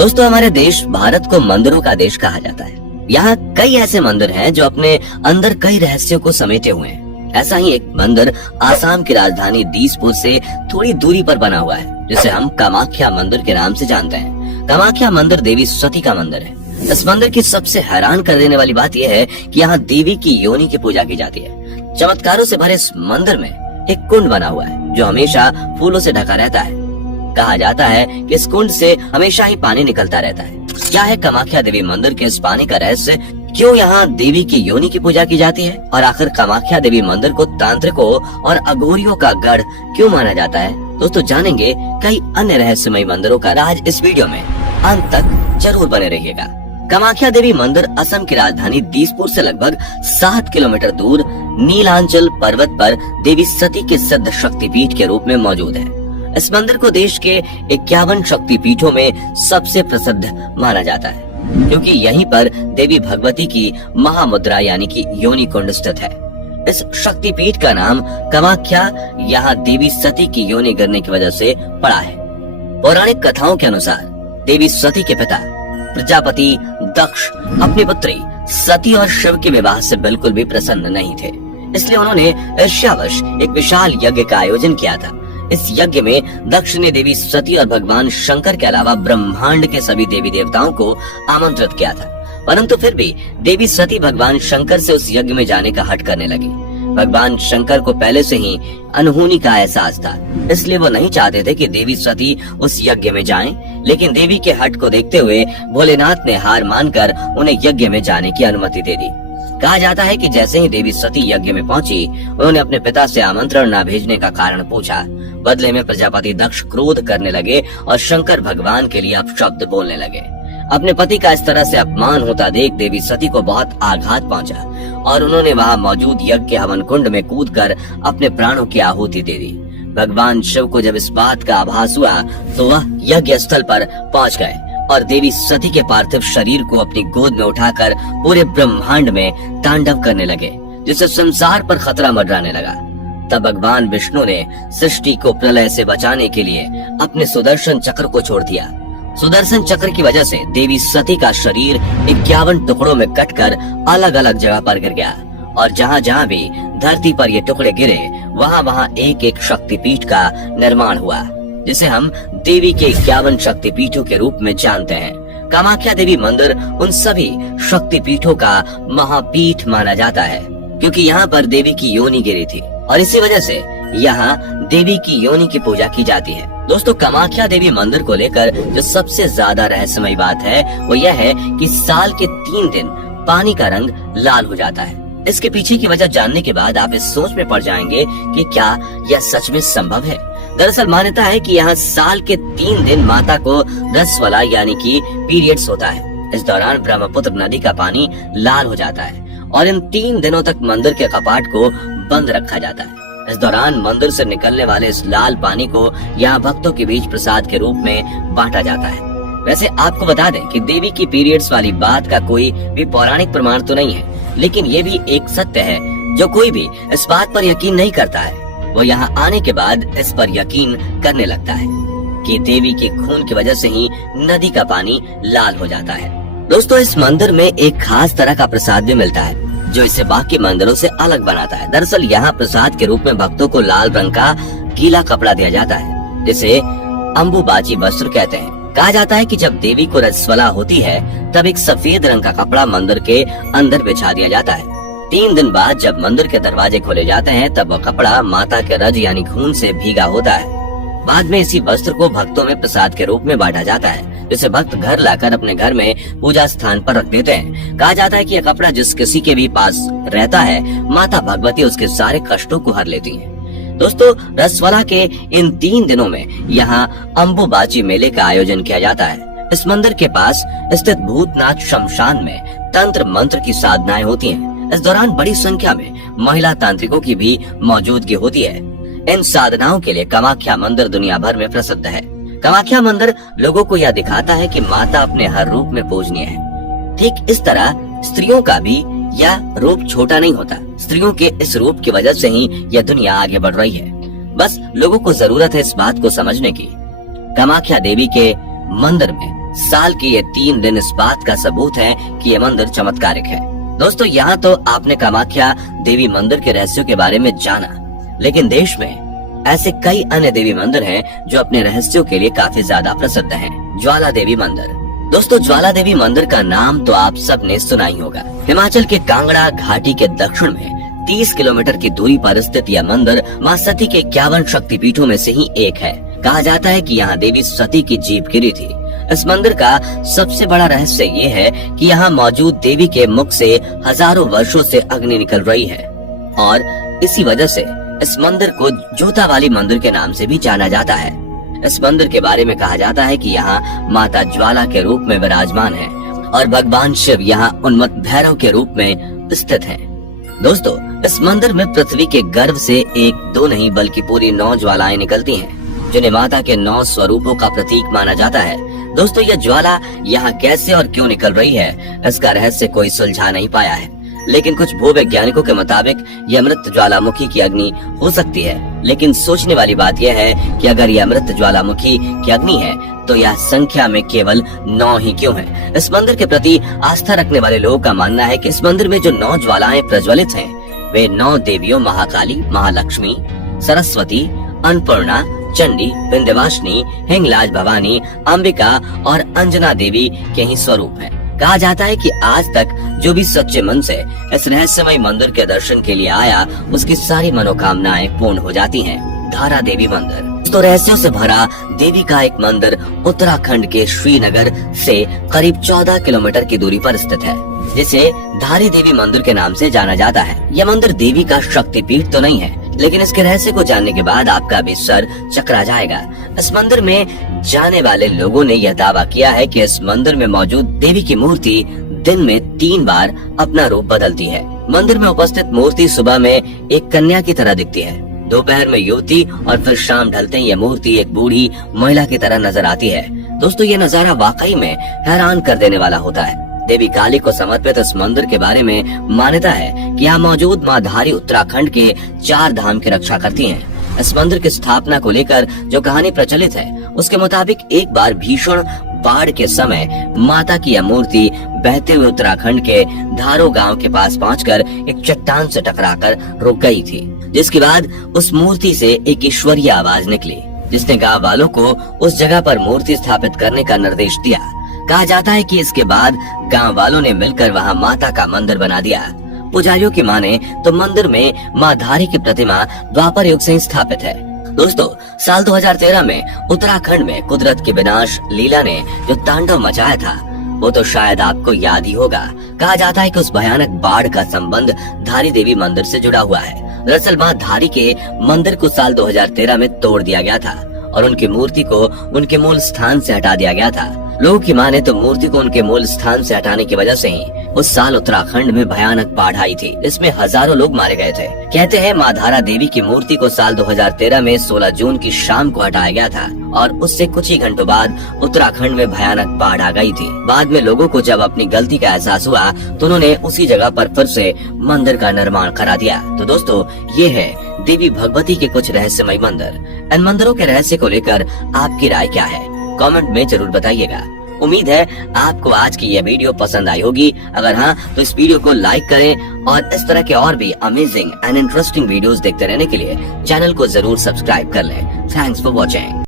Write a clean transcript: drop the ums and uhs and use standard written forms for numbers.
दोस्तों, हमारे देश भारत को मंदिरों का देश कहा जाता है। यहाँ कई ऐसे मंदिर हैं जो अपने अंदर कई रहस्यों को समेटे हुए हैं। ऐसा ही एक मंदिर आसाम की राजधानी दिसपुर से थोड़ी दूरी पर बना हुआ है, जिसे हम कामाख्या मंदिर के नाम से जानते हैं। कामाख्या मंदिर देवी सती का मंदिर है। इस मंदिर की सबसे हैरान कर देने वाली बात यह है कि यहाँ देवी की योनि की पूजा की जाती है। चमत्कारों से भरे इस मंदिर में एक कुंड बना हुआ है जो हमेशा फूलों से ढका रहता है। कहा जाता है कि इस कुंड से हमेशा ही पानी निकलता रहता है। क्या है कामाख्या देवी मंदिर के इस पानी का रहस्य? क्यों यहाँ देवी की योनि की पूजा की जाती है? और आखिर कामाख्या देवी मंदिर को तांत्रिकों और अघोरियों का गढ़ क्यों माना जाता है? दोस्तों, जानेंगे कई अन्य रहस्यमय मंदिरों का राज इस वीडियो में। अंत तक जरूर बने रहिएगा। कामाख्या देवी मंदिर असम की राजधानी दिसपुर से लगभग 7 किलोमीटर दूर नीलांचल पर्वत पर देवी सती के सिद्ध शक्तिपीठ के रूप में मौजूद है। इस मंदिर को देश के 51 शक्तिपीठों में सबसे प्रसिद्ध माना जाता है, क्योंकि यहीं पर देवी भगवती की महामुद्रा यानी कि योनि कुंड स्थित है। इस शक्तिपीठ का नाम कामाख्या यहाँ देवी सती की योनि गिरने की वजह से पड़ा है। पौराणिक कथाओं के अनुसार देवी सती के पिता प्रजापति दक्ष अपनी पुत्री सती और शिव के विवाह से बिल्कुल भी प्रसन्न नहीं थे, इसलिए उन्होंने ईर्ष्यावश एक विशाल यज्ञ का आयोजन किया था। इस यज्ञ में दक्ष ने देवी सती और भगवान शंकर के अलावा ब्रह्मांड के सभी देवी देवताओं को आमंत्रित किया था, परंतु फिर भी देवी सती भगवान शंकर से उस यज्ञ में जाने का हट करने लगी। भगवान शंकर को पहले से ही अनहोनी का एहसास था, इसलिए वो नहीं चाहते थे कि देवी सती उस यज्ञ में जाएं, लेकिन देवी के हट को देखते हुए भोलेनाथ ने हार मानकर उन्हें यज्ञ में जाने की अनुमति दे दी। कहा जाता है कि जैसे ही देवी सती यज्ञ में पहुंची, उन्होंने अपने पिता से आमंत्रण न भेजने का कारण पूछा। बदले में प्रजापति दक्ष क्रोध करने लगे और शंकर भगवान के लिए अपशब्द बोलने लगे। अपने पति का इस तरह से अपमान होता देख देवी सती को बहुत आघात पहुंचा और उन्होंने वहां मौजूद यज्ञ के हवन कुंड में कूदकर अपने प्राणों की आहुति दे दी। भगवान शिव को जब इस बात का आभास हुआ तो वह यज्ञ स्थल पर पहुंच गए और देवी सती के पार्थिव शरीर को अपनी गोद में उठाकर पूरे ब्रह्मांड में तांडव करने लगे, जिससे संसार पर खतरा मंडराने लगा। तब भगवान विष्णु ने सृष्टि को प्रलय से बचाने के लिए अपने सुदर्शन चक्र को छोड़ दिया। सुदर्शन चक्र की वजह से देवी सती का शरीर 51 टुकड़ों में कटकर अलग अलग जगह पर गिर गया और जहाँ जहाँ भी धरती पर ये टुकड़े गिरे वहाँ वहाँ एक एक शक्तिपीठ का निर्माण हुआ, जिसे हम देवी के 51 शक्तिपीठों के रूप में जानते हैं। कामाख्या देवी मंदिर उन सभी शक्तिपीठों का महापीठ माना जाता है, क्योंकि यहाँ पर देवी की योनि गिरी थी और इसी वजह से यहाँ देवी की योनि की पूजा की जाती है। दोस्तों, कामाख्या देवी मंदिर को लेकर जो सबसे ज्यादा रहस्यमय बात है वो यह है कि साल के 3 दिन पानी का रंग लाल हो जाता है। इसके पीछे की वजह जानने के बाद आप इस सोच में पड़ जाएंगे कि क्या यह सच में संभव है। दरअसल मान्यता है कि यहाँ साल के 3 दिन माता को रसवला यानी कि पीरियड्स होता है। इस दौरान ब्रह्मपुत्र नदी का पानी लाल हो जाता है और इन 3 दिनों तक मंदिर के कपाट को बंद रखा जाता है। इस दौरान मंदिर से निकलने वाले इस लाल पानी को यहाँ भक्तों के बीच प्रसाद के रूप में बांटा जाता है। वैसे आपको बता दें कि देवी की पीरियड्स वाली बात का कोई भी पौराणिक प्रमाण तो नहीं है, लेकिन ये भी एक सत्य है जो कोई भी इस बात पर यकीन नहीं करता है वो यहाँ आने के बाद इस पर यकीन करने लगता है कि देवी के खून की वजह से ही नदी का पानी लाल हो जाता है। दोस्तों, इस मंदिर में एक खास तरह का प्रसाद भी मिलता है जो इसे बाकी मंदिरों से अलग बनाता है। दरअसल यहाँ प्रसाद के रूप में भक्तों को लाल रंग का गीला कपड़ा दिया जाता है, जिसे अम्बुबाची वस्त्र कहते हैं। कहा जाता है कि जब देवी को रसवला होती है तब एक सफेद रंग का कपड़ा मंदिर के अंदर बिछा दिया जाता है। 3 दिन बाद जब मंदिर के दरवाजे खोले जाते हैं तब वह कपड़ा माता के रज यानी खून से भीगा होता है। बाद में इसी वस्त्र को भक्तों में प्रसाद के रूप में बांटा जाता है, जिसे भक्त घर लाकर अपने घर में पूजा स्थान पर रख देते हैं। कहा जाता है कि यह कपड़ा जिस किसी के भी पास रहता है माता भगवती उसके सारे कष्टों को हर लेती हैं। दोस्तों, रसवला के इन 3 दिनों में यहाँ अम्बुबाची मेले का आयोजन किया जाता है। इस मंदिर के पास स्थित भूतनाथ शमशान में तंत्र मंत्र की साधनाएं होती हैं। इस दौरान बड़ी संख्या में महिला तांत्रिकों की भी मौजूदगी होती है। इन साधनाओं के लिए कामाख्या मंदिर दुनिया भर में प्रसिद्ध है। कामाख्या मंदिर लोगों को यह दिखाता है कि माता अपने हर रूप में पूजनीय है। ठीक इस तरह स्त्रियों का भी यह रूप छोटा नहीं होता। स्त्रियों के इस रूप की वजह से ही यह दुनिया आगे बढ़ रही है। बस लोगों को जरूरत है इस बात को समझने की। कामाख्या देवी के मंदिर में साल के ये 3 दिन इस बात का सबूत है कि ये मंदिर चमत्कारिक है। दोस्तों, यहाँ तो आपने कामाख्या देवी मंदिर के रहस्यों के बारे में जाना, लेकिन देश में ऐसे कई अन्य देवी मंदिर हैं जो अपने रहस्यों के लिए काफी ज्यादा प्रसिद्ध हैं। ज्वाला देवी मंदिर। दोस्तों, ज्वाला देवी मंदिर का नाम तो आप सब ने सुना ही होगा। हिमाचल के कांगड़ा घाटी के दक्षिण में 30 किलोमीटर की दूरी पर स्थित यह मंदिर मां सती के 51 शक्तिपीठों में से ही एक है। कहा जाता है कि यहाँ देवी सती की जीभ गिरी थी। इस मंदिर का सबसे बड़ा रहस्य ये है कि यहाँ मौजूद देवी के मुख से हजारों वर्षों से अग्नि निकल रही है और इसी वजह से इस मंदिर को जोता वाली मंदिर के नाम से भी जाना जाता है। इस मंदिर के बारे में कहा जाता है कि यहाँ माता ज्वाला के रूप में विराजमान है और भगवान शिव यहाँ उन्मत्त भैरव के रूप में स्थित हैं। दोस्तों, इस मंदिर में पृथ्वी के गर्भ से 1-2 नहीं बल्कि पूरी 9 ज्वालाएं निकलती हैं, जिन्हें माता के 9 स्वरूपों का प्रतीक माना जाता है। दोस्तों, यह ज्वाला यहाँ कैसे और क्यों निकल रही है, इसका रहस्य कोई सुलझा नहीं पाया है, लेकिन कुछ भूवैज्ञानिकों के मुताबिक यह मृत ज्वालामुखी की अग्नि हो सकती है। लेकिन सोचने वाली बात यह है कि अगर यह मृत ज्वालामुखी की अग्नि है तो यह संख्या में केवल 9 ही क्यों है। इस मंदिर के प्रति आस्था रखने वाले लोगों का मानना है कि इस मंदिर में जो 9 ज्वालाएं प्रज्वलित हैं, वे 9 देवियों महाकाली, महालक्ष्मी, सरस्वती, अन्नपूर्णा, चंडी, विंध्यवासिनी, हिंगलाज भवानी, अंबिका और अंजना देवी के ही स्वरूप हैं। कहा जाता है कि आज तक जो भी सच्चे मन से इस रहस्यमय मंदिर के दर्शन के लिए आया, उसकी सारी मनोकामनाएं पूर्ण हो जाती हैं। धारा देवी मंदिर। तो रहस्यों से भरा देवी का एक मंदिर उत्तराखंड के श्रीनगर से करीब 14 किलोमीटर की दूरी पर स्थित है, जिसे धारी देवी मंदिर के नाम से जाना जाता है। यह मंदिर देवी का शक्तिपीठ तो नहीं है, लेकिन इसके रहस्य को जानने के बाद आपका भी सर चकरा जाएगा। इस मंदिर में जाने वाले लोगों ने यह दावा किया है कि इस मंदिर में मौजूद देवी की मूर्ति दिन में 3 बार अपना रूप बदलती है। मंदिर में उपस्थित मूर्ति सुबह में एक कन्या की तरह दिखती है, दोपहर में युवती और फिर शाम ढलते ही यह मूर्ति एक बूढ़ी महिला की तरह नजर आती है। दोस्तों, ये नजारा वाकई में हैरान कर देने वाला होता है। देवी काली को समर्पित इस मंदिर के बारे में मान्यता है कि यहाँ मौजूद मां धारी उत्तराखंड के 4 धाम की रक्षा करती हैं। इस मंदिर की स्थापना को लेकर जो कहानी प्रचलित है, उसके मुताबिक एक बार भीषण बाढ़ के समय माता की यह मूर्ति बहते हुए उत्तराखंड के धारो गांव के पास पहुंचकर एक चट्टान से टकराकर रुक गई थी, जिसके बाद उस मूर्ति से एक ईश्वरीय आवाज निकली, जिसने गांव वालों को उस जगह पर मूर्ति स्थापित करने का निर्देश दिया। कहा जाता है कि इसके बाद गांव वालों ने मिलकर वहां माता का मंदिर बना दिया। पुजारियों की माने तो मंदिर में मां धारी की प्रतिमा द्वापर युग से स्थापित है। दोस्तों, साल 2013 में उत्तराखंड में कुदरत की विनाश लीला ने जो तांडव मचाया था, वो तो शायद आपको याद ही होगा। कहा जाता है कि उस भयानक बाढ़ का संबंध धारी देवी मंदिर से जुड़ा हुआ है। दरअसल मां धारी के मंदिर को साल 2013 में तोड़ दिया गया था और उनकी मूर्ति को उनके मूल स्थान से हटा दिया गया था। लोगों की माने तो मूर्ति को उनके मूल स्थान से हटाने की वजह से ही उस साल उत्तराखंड में भयानक बाढ़ आई थी, इसमें हजारों लोग मारे गए थे। कहते हैं मां धारा देवी की मूर्ति को साल 2013 में 16 जून की शाम को हटाया गया था और उससे कुछ ही घंटों बाद उत्तराखंड में भयानक बाढ़ आ गई थी। बाद में लोगों को जब अपनी गलती का एहसास हुआ तो उन्होंने उसी जगह पर फिर से मंदिर का निर्माण करा दिया। तो दोस्तों, ये है देवी भगवती के कुछ रहस्यमय मंदिर। इन मंदिरों के रहस्य को लेकर आपकी राय क्या है, कमेंट में जरूर बताइएगा। उम्मीद है आपको आज की यह वीडियो पसंद आई होगी। अगर हाँ, तो इस वीडियो को लाइक करें और इस तरह के और भी अमेजिंग एंड इंटरेस्टिंग वीडियोस देखते रहने के लिए चैनल को जरूर सब्सक्राइब कर लें। Thanks for watching.